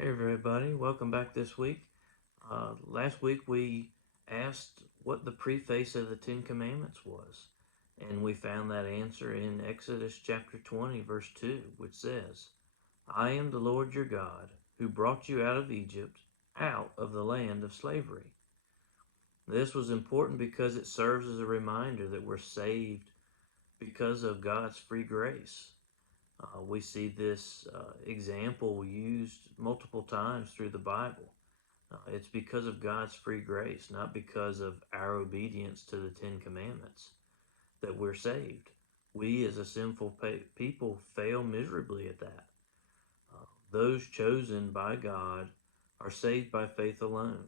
Hey everybody, welcome back this week. Last week we asked what the preface of the Ten Commandments was, and we found that answer in Exodus chapter 20, verse 2, which says, I am the Lord your God, who brought you out of Egypt, out of the land of slavery. This was important because it serves as a reminder that we're saved because of God's free grace. We see this example used multiple times through the Bible. It's because of God's free grace, not because of our obedience to the Ten Commandments, that we're saved. We, as a sinful people, fail miserably at that. Those chosen by God are saved by faith alone,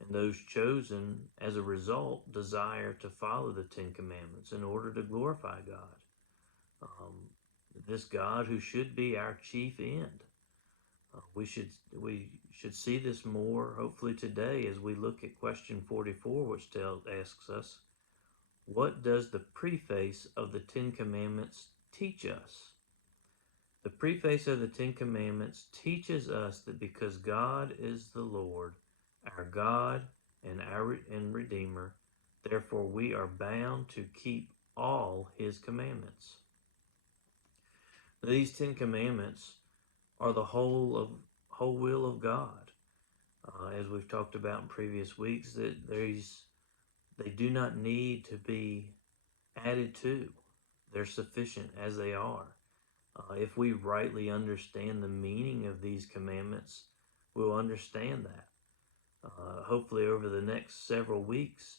and those chosen, as a result, desire to follow the Ten Commandments in order to glorify God. Um, this God who should be our chief end. We should see this more hopefully today as we look at question 44, which asks us, what does the preface of the Ten Commandments teach us? The preface of the Ten Commandments teaches us that because God is the Lord, our God and Redeemer, therefore we are bound to keep all His commandments. These Ten Commandments are the whole will of God. As we've talked about in previous weeks, that they do not need to be added to. They're sufficient as they are. If we rightly understand the meaning of these commandments, we'll understand that. Hopefully over the next several weeks,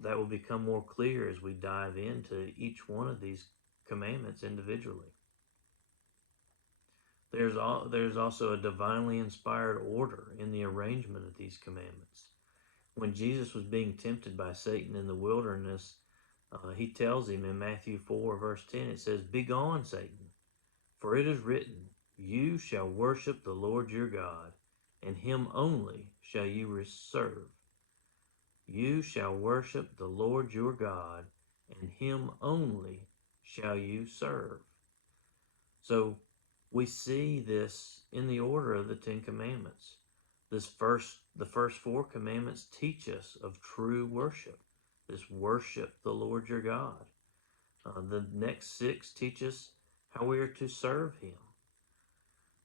that will become more clear as we dive into each one of these commandments individually. There's also a divinely inspired order in the arrangement of these commandments. When Jesus was being tempted by Satan in the wilderness, he tells him in Matthew 4, verse 10, it says, Begone, Satan, for it is written, You shall worship the Lord your God, and him only shall you serve. You shall worship the Lord your God, and him only shall you serve. So we see this in the order of the Ten Commandments. The first four commandments teach us of true worship. This worship the Lord your God. The next six teach us how we are to serve him.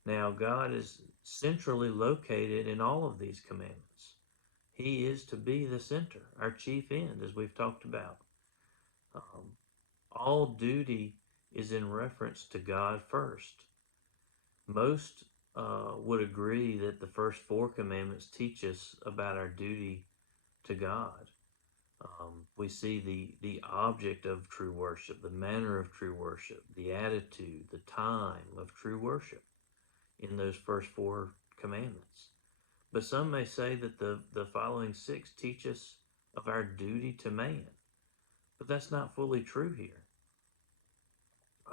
Now, God is centrally located in all of these commandments. He is to be the center, our chief end, as we've talked about. All duty is in reference to God first. Most would agree that the first four commandments teach us about our duty to God. We see the object of true worship, the manner of true worship, the attitude, the time of true worship in those first four commandments. But some may say that the following six teach us of our duty to man. But that's not fully true here.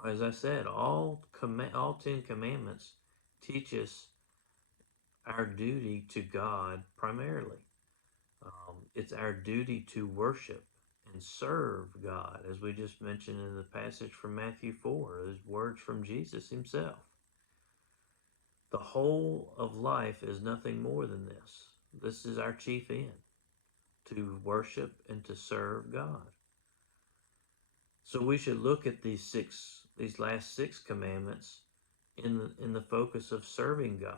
As I said, all 10 commandments teach us our duty to God primarily. It's our duty to worship and serve God, as we just mentioned in the passage from Matthew 4, those words from Jesus himself. The whole of life is nothing more than this. This is our chief end, to worship and to serve God. So we should look at these last six commandments in the focus of serving God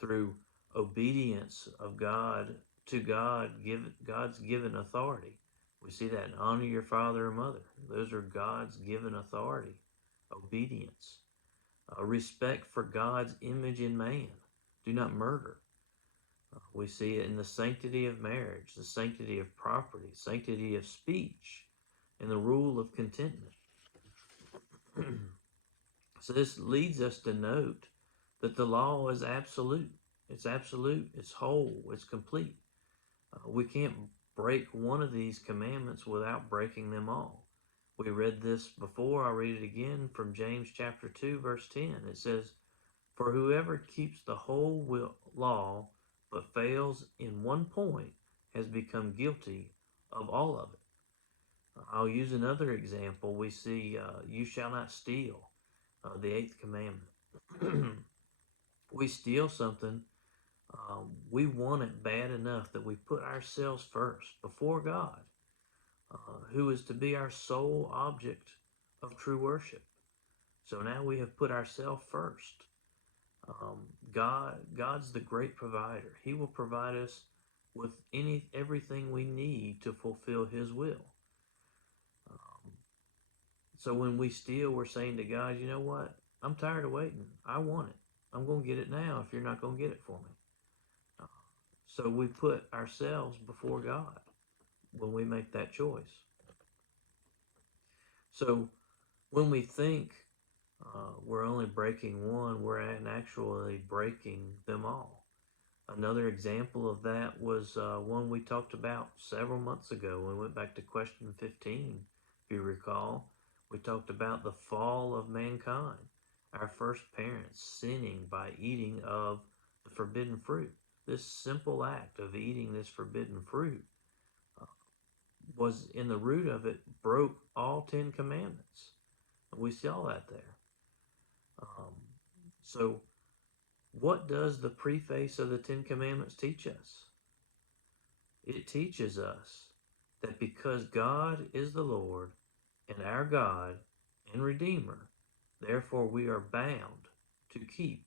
through obedience of God to God's given authority. We see that in honor your father and mother. Those are God's given authority. Obedience. Respect for God's image in man. Do not murder. We see it in the sanctity of marriage, the sanctity of property, sanctity of speech, and the rule of contentment. So this leads us to note that the law is absolute. It's absolute, it's whole, it's complete. We can't break one of these commandments without breaking them all. We read this before. I'll read it again from James chapter 2, verse 10. It says, For whoever keeps the whole law but fails in one point has become guilty of all of it. I'll use another example. We see, you shall not steal, the eighth commandment. We steal something, we want it bad enough that we put ourselves first before God, who is to be our sole object of true worship. So now we have put ourselves first. God's the great provider. He will provide us with everything we need to fulfill His will. Um, so when we steal, we're saying to God, you know what? I'm tired of waiting. I want it. I'm going to get it now if you're not going to get it for me. Uh, so we put ourselves before God when we make that choice. So when we think we're only breaking one, we're actually breaking them all. Another example of that was one we talked about several months ago when we went back to question 15. If you recall, we talked about the fall of mankind, our first parents sinning by eating of the forbidden fruit. This simple act of eating this forbidden fruit uh, was in the root of it, broke all 10 commandments. We saw that there. Um, so, what does the preface of the 10 Commandments teach us? It teaches us that because God is the Lord and our God and Redeemer, therefore we are bound to keep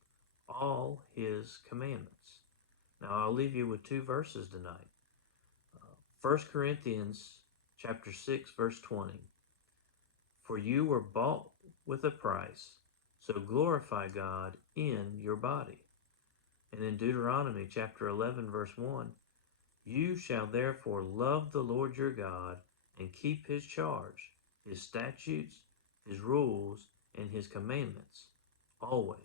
all His commandments. Now, I'll leave you with two verses tonight. 1 Corinthians chapter 6, verse 20. For you were bought with a price, so glorify God in your body. And in Deuteronomy chapter 11, verse 1, you shall therefore love the Lord your God and keep His charge, His statutes, His rules, and His commandments always.